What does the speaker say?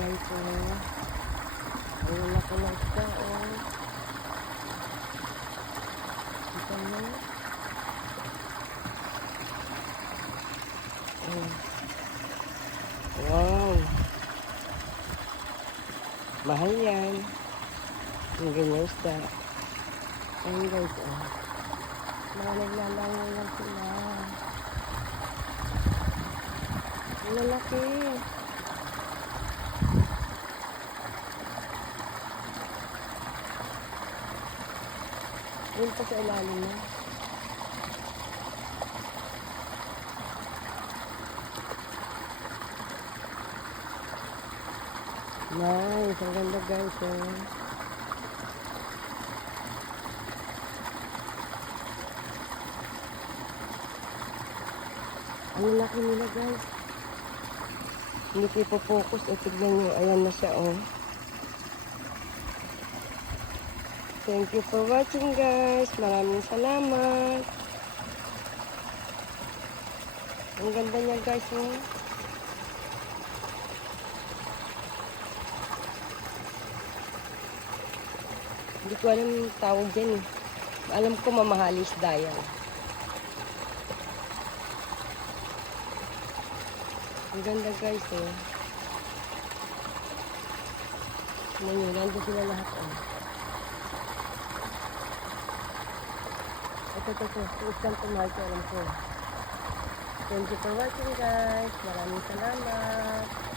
guys, oh. Ayun na ko na isda, oh. Kita mo? Oh. Wow. Mahal yan. Yung ganyan isda. Ayun guys, oh. Mga naglalangan lang sila. Ang lalaki. Ayun pa sa ilalim na. Nice. Ang ganda guys, oh. Ang laki nila guys. Hindi ko ipopokus. Tignan nyo. Ayan na siya, oh. Thank you for watching guys. Maraming salamat. Ang ganda niya guys, oh. Hindi ko alam yung tawag dyan, eh. Alam ko mamahalis dayan. Ang ganda guys, oh. Nandun sila lahat, oh. Ito. Isang tumayo, alam ko. Thank you for watching guys. Maraming salamat.